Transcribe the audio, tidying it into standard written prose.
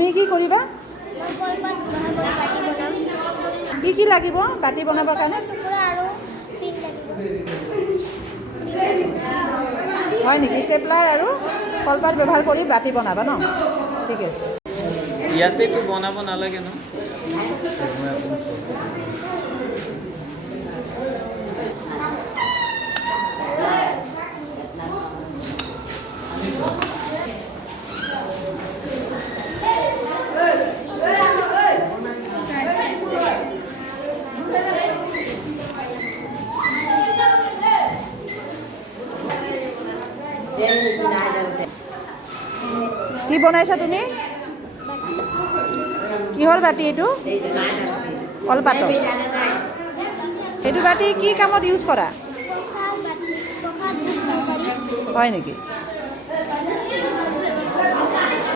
তুমি কি কৰিবা? কি লাগিব বাটি বনাবৰ কাৰণে? হয় নেকি? ষ্টেপলাৰ আৰু কলপাত ব্যৱহাৰ কৰি বাটি বনাবা ন? ঠিক আছে। ইয়াতেতো বনাব নালাগে ন? কি বনাইছা তুমি? কিহৰ বাটি এইটো? কলপাতৰ। এইটো বাটি কি কামত ইউজ কৰা? হয় নেকি?